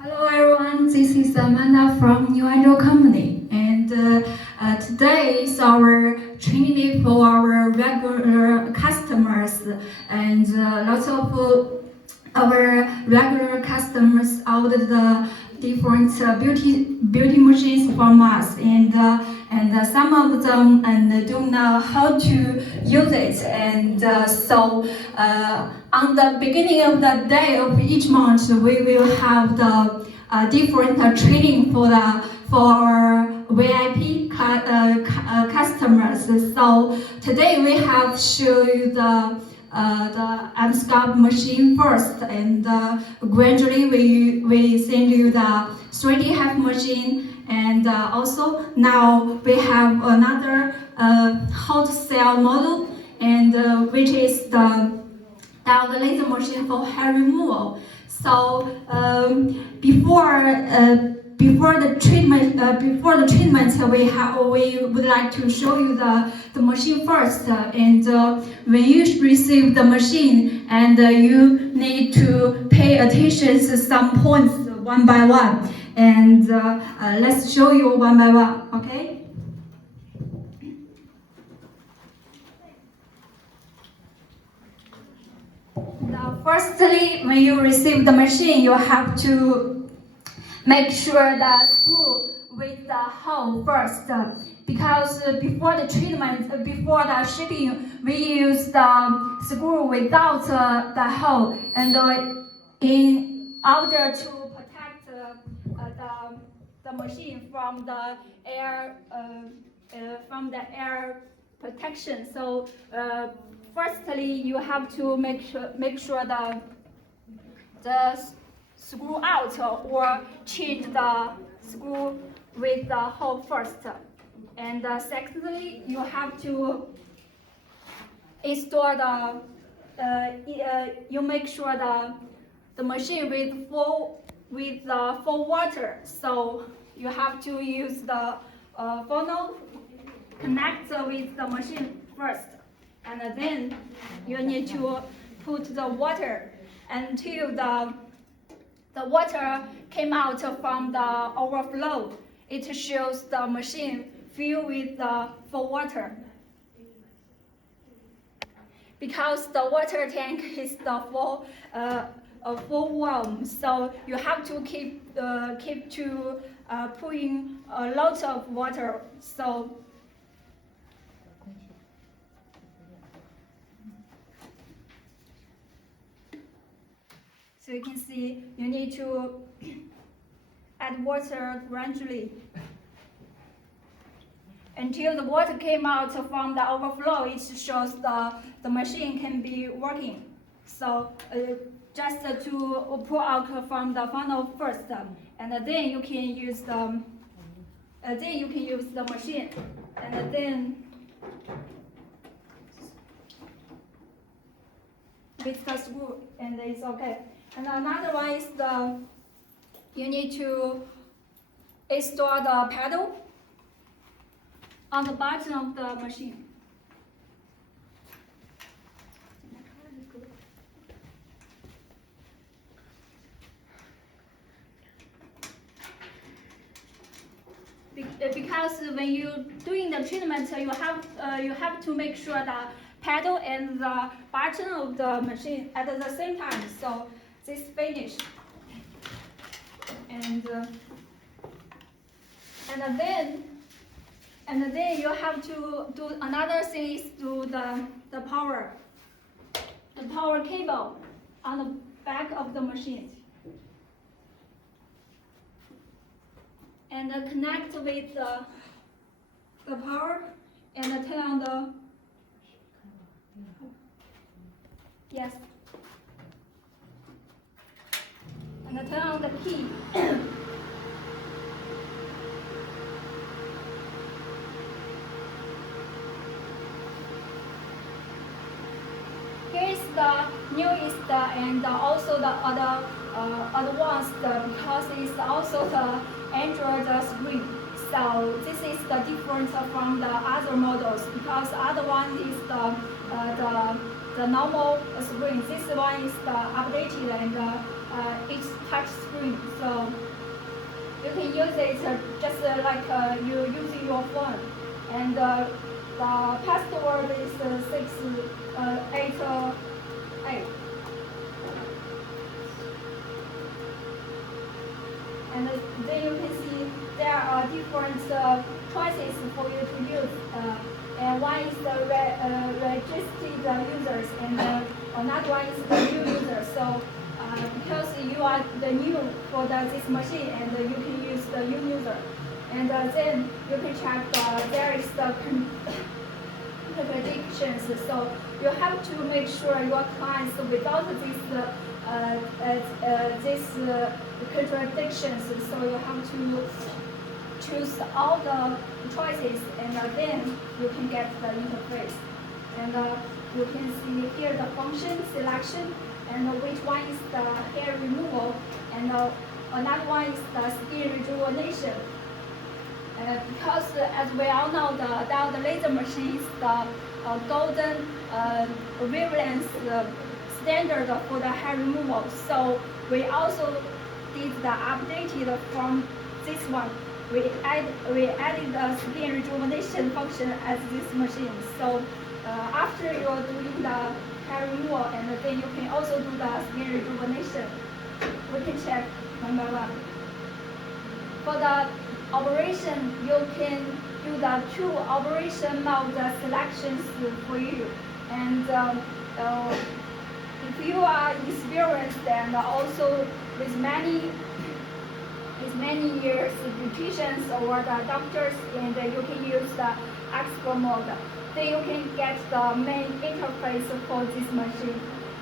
Hello everyone, this is Amanda from New Angel Company, and today is our training day for our regular customers, and lots of our regular customers ordered the different beauty machines from us, and some of them don't know how to use it, and so on the beginning of the day of each month we will have the different training for our VIP customers. So today we have show you the M-Sculpt machine first, and gradually we send you the 3D half machine, and also now we have another hot cell model, and which is the laser machine for hair removal. So before the treatment, we would like to show you the machine first. And when you receive the machine, and you need to pay attention to some points one by one. And let's show you one by one. Okay. Firstly, when you receive the machine, you have to make sure that screw with the hole first, because before the treatment, before the shipping, we use the screw without the hole, and in order to protect the machine from the air protection. So firstly, you have to make sure the screw out, or change the screw with the hole first. And secondly, you have to install you make sure the machine with full water. So you have to use the funnel, connect with the machine first, and then you need to put the water until the water came out from the overflow. It shows the machine filled with the full water. Because the water tank is the full warm, so you have to keep pouring a lot of water. So you can see you need to add water gradually until the water came out from the overflow. It shows the machine can be working. So just to pour out from the funnel first, and then you can use the machine, and then with the screw, and it's okay. And another one is you need to install the pedal on the bottom of the machine. Because when you're doing the treatment, you have to make sure the pedal and the button of the machine at the same time. So this finished, and then you have to do another thing, is do the power cable on the back of the machine, and connect with the power, and turn on the yes, and turn on the key. Here's the newest and also the other advanced, because it's also the Android screen. So this is the difference from the other models, because the other one is the normal screen. This one is the updated and each touch screen. So you can use it just like you using your phone. And the password is 688. And then you can see there are different choices for you to use. And one is the registered users, and another one is the new user. So because you are the new for this machine, and you can use the new user. And then you can check there is the contradictions. So you have to make sure your clients without this contradictions. So you have to choose all the choices, and then you can get the interface. And you can see here the function selection, and which one is the hair removal, and another one is the skin rejuvenation. Because as we all know, the laser machine is the golden wavelengths standard for the hair removal. So we also did the updated from this one. We added the skin rejuvenation function as this machine. So after you are doing the hair removal, and then you can also do the skin rejuvenation. We can check one by one. For the operation, you can do the two operation mode selections for you. And if you are experienced and also with many years beauticians or the doctors, and you can use the expert mode, then you can get the main interface for this machine.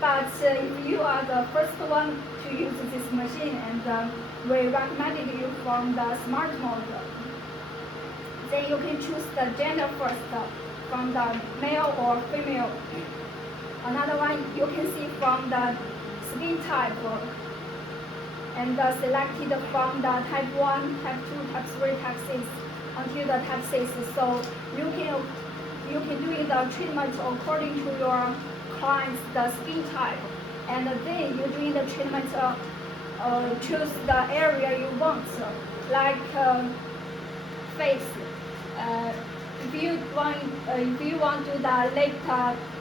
But if you are the first one to use this machine, and we recommended you from the smart mode, then you can choose the gender first, from the male or female. Another one you can see from the skin type, and selected from the type 1, type 2, type 3, type 6 until the type 6. So you can do the treatment according to your client's the skin type, and then you doing the treatment choose the area you want, like face. If you want to do the late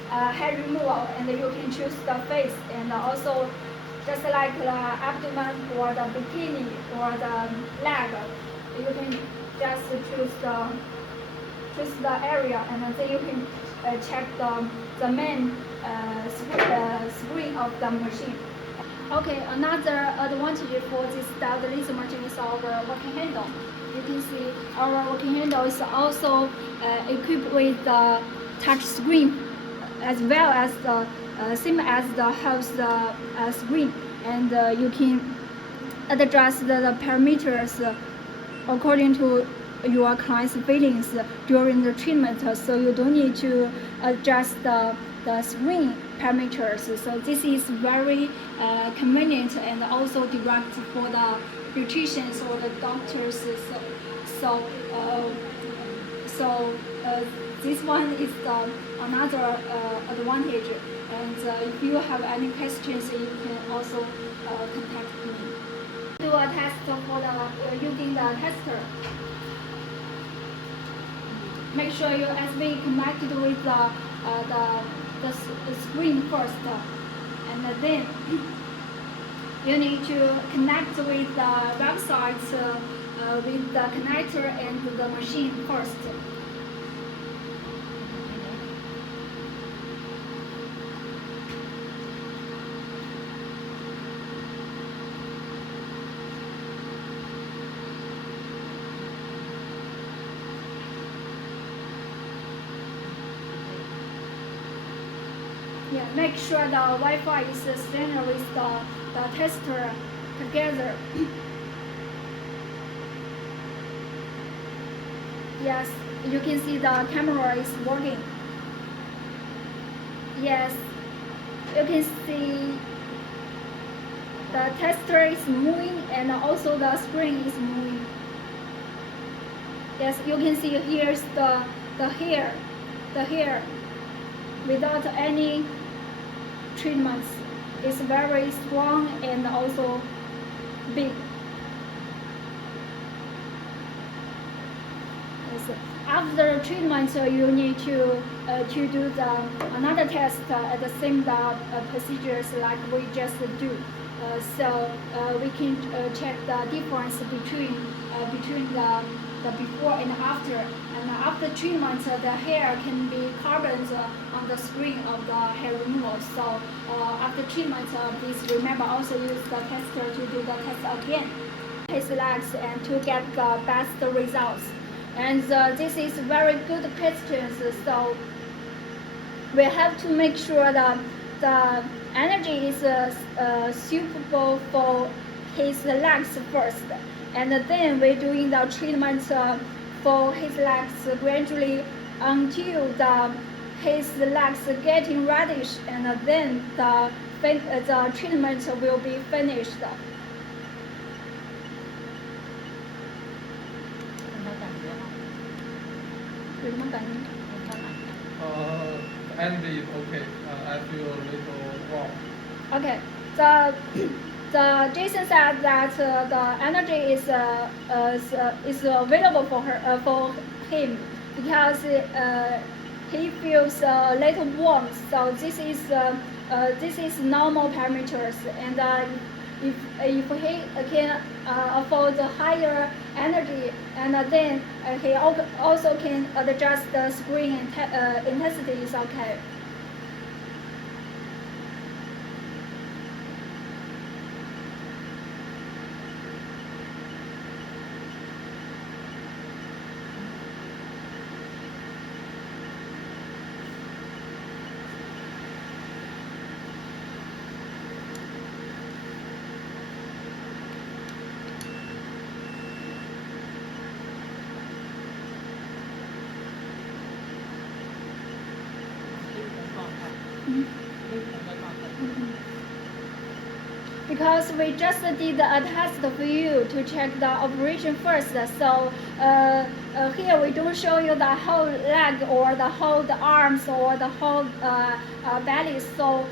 hair removal, and you can choose the face, and also just like the abdomen or the bikini or the leg, you can just choose the area, and then you can check the main screen of the machine. Okay, another advantage for this laser machine is our working handle. You can see our working handle is also equipped with the touch screen, as well as the same as the house screen, and you can adjust the parameters according to your client's feelings during the treatment, so you don't need to adjust the screen parameters. So this is very convenient and also direct for the beauticians or the doctors. So this one is another advantage. And if you have any questions, you can also contact me. Do a test for using the tester. Make sure your USB connected with the screen first, and then you need to connect with the website with the connector and the machine first. Yeah, make sure the Wi-Fi is standard with the tester together. Yes, you can see the camera is working. Yes, you can see the tester is moving, and also the screen is moving. Yes, you can see here's the hair without any treatments. is very strong and also big. After treatment, you need to do another test at the same procedures like we just do. So we can check the difference between the before and after. And after treatment, the hair can be carboned on the screen of the hair removal. So after treatment, please remember also use the tester to do the test again. His legs and to get the best results. And this is very good questions. So we have to make sure that the energy is suitable for his legs first, and then we're doing the treatment for his legs gradually until his legs getting reddish, and then the treatment will be finished. Energy is okay. I feel a little warm. Okay. The Jason said that the energy is available for him because he feels a little warm. So this is normal parameters, and if he can afford higher energy, and then he also can adjust the screen intensity, is okay. Because we just did a test for you to check the operation first. So here we don't show you the whole leg or the whole arms or the whole belly. So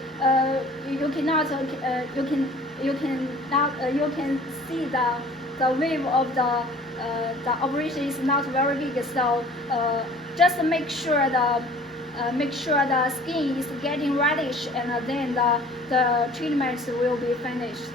you can see the wave of the operation is not very big. So just make sure the skin is getting reddish, and then the treatment will be finished.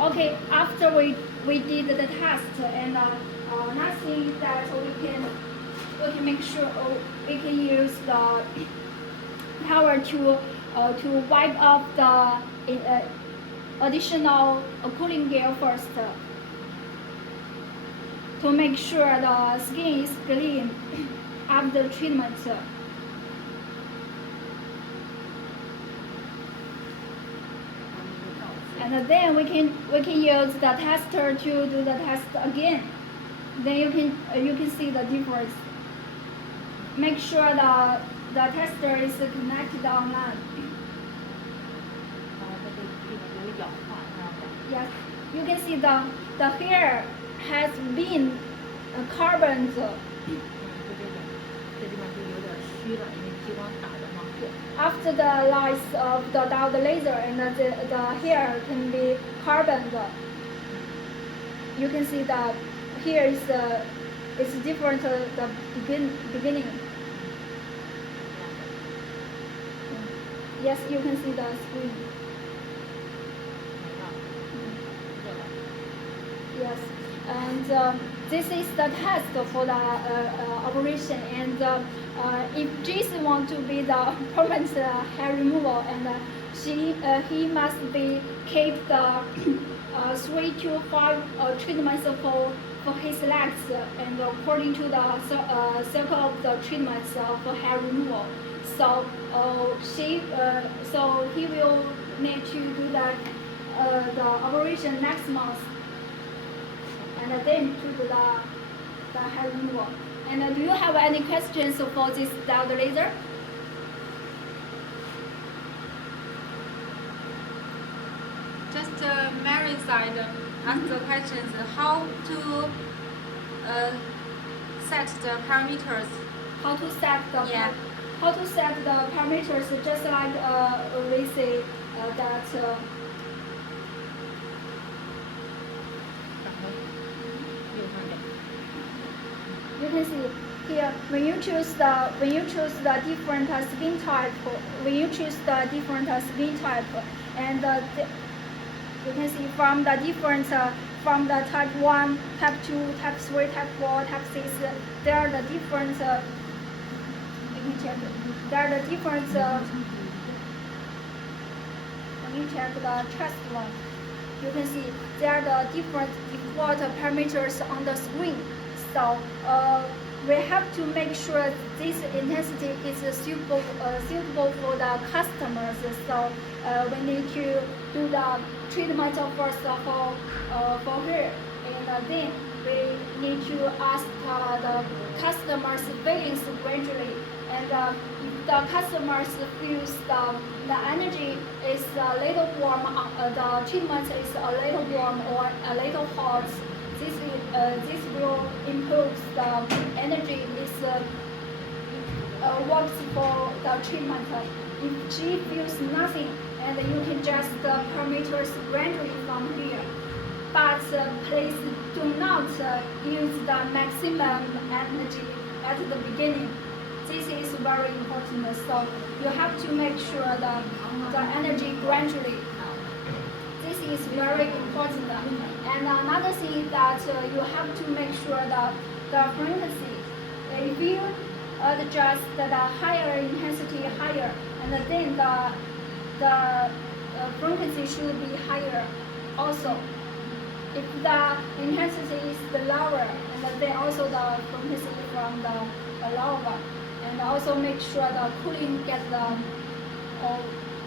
Okay. After we did the test, and next thing is that we can make sure we can use the power to wipe off the additional cooling gel first to make sure the skin is clean after treatment. And then we can use the tester to do the test again. Then you can see the difference. Make sure the tester is connected online. Yes, you can see the hair has been carboned. After the lights of the laser, and the hair can be carboned. You can see that here is different the beginning. Yes, you can see the screen. Yes, and this is the test for the operation. And if Jason wants to be the permanent hair removal, and he must keep the 3 to 5 treatments for his legs, and according to the circle of the treatments for hair removal. So he will need to do the operation next month, and then to do the hair removal. And do you have any questions for this diode laser? Just Mary side. ask the questions how to set the parameters. How to set the Yeah. how to set the parameters, just like we say that you can see here when you choose the different skin type, and you can see from the different from the type 1, type 2, type 3, type 4, type 6, there are the different you can check there are the different when you check the chest one, you can see there are the different default parameters on the screen. So we have to make sure this intensity is suitable for the customers. So we need to do the treatment first for her, and then we need to ask the customer's feelings gradually. And if the customers feels the energy is a little warm, the treatment is a little warm or a little hot, this will improve the energy is works for the treatment. If she feels nothing, and you can adjust the parameters gradually from here. But please do not use the maximum energy at the beginning. This is very important. So you have to make sure the energy gradually. This is very important. And another thing is that you have to make sure that the frequency, if you adjust the higher intensity higher, and then the frequency should be higher also. If the intensity is the lower, and then also the frequency from the lower one. And also make sure the cooling gets the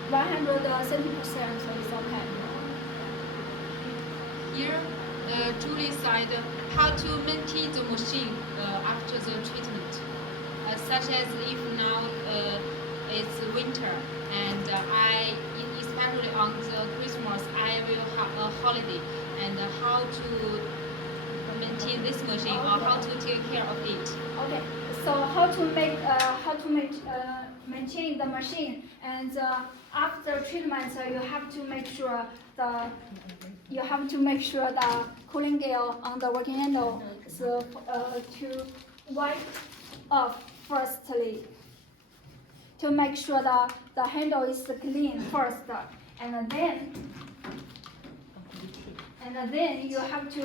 170%, so it's okay. Here, Julie said how to maintain the machine after the treatment, such as if now it's winter and especially on the Christmas, I will have a holiday, and how to maintain this machine or how to take care of it. Okay, so how to maintain the machine, and after treatment you have to make sure the cooling gel on the working handle, so to wipe off firstly, to make sure that the handle is clean first, and then you have to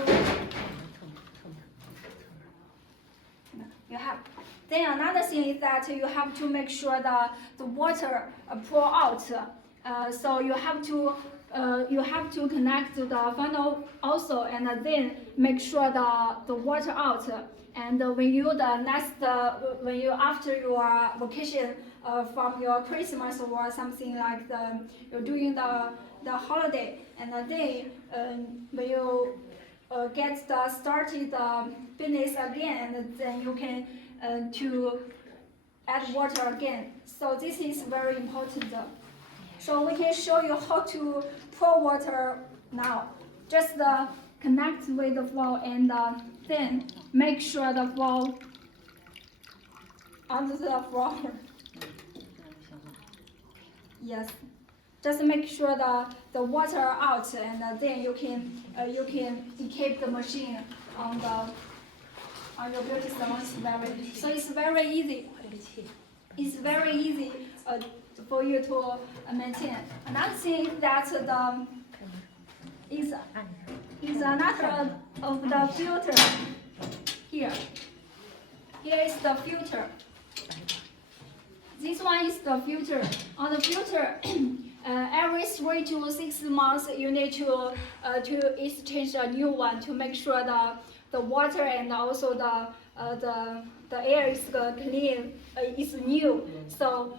then another thing is that you have to make sure that the water pour out. So you have to connect to the funnel also, and then make sure the water out. And when you after your vacation from your Christmas or something like you're doing the holiday, and then when you get started business again, and then you can to add water again. So this is very important. So we can show you how to pour water now. Just connect with the wall, and then make sure the wall under the floor. Yes. Just make sure the water out, and then you can keep the machine on your beauty salon. So it's very easy. It's very easy for you to maintain. Another thing that is another of the filter here. Here is the filter. This one is the filter. On the filter, every 3 to 6 months you need to exchange a new one to make sure the water and also the air is clean, is new. So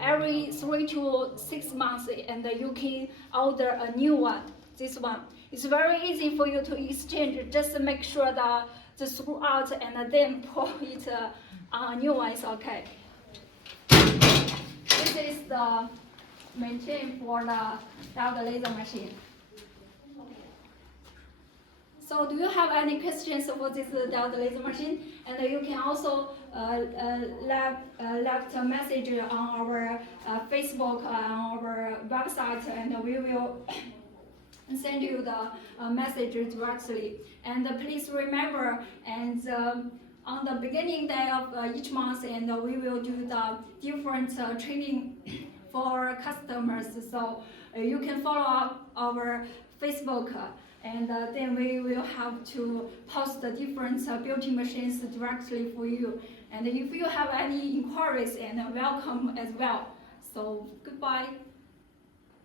every 3 to 6 months, and you can order a new one. This one, it's very easy for you to exchange. Just make sure the screw out, and then pour it on a new one. Is okay. This is the maintain for the laser machine. So do you have any questions for this Delta laser machine? And you can also left a message on our Facebook, on our website, and we will send you the message directly. And please remember, and on the beginning day of each month, and we will do the different training for our customers. So you can follow up our Facebook, and then we will have to post the different beauty machines directly for you. And if you have any inquiries, and welcome as well. So goodbye.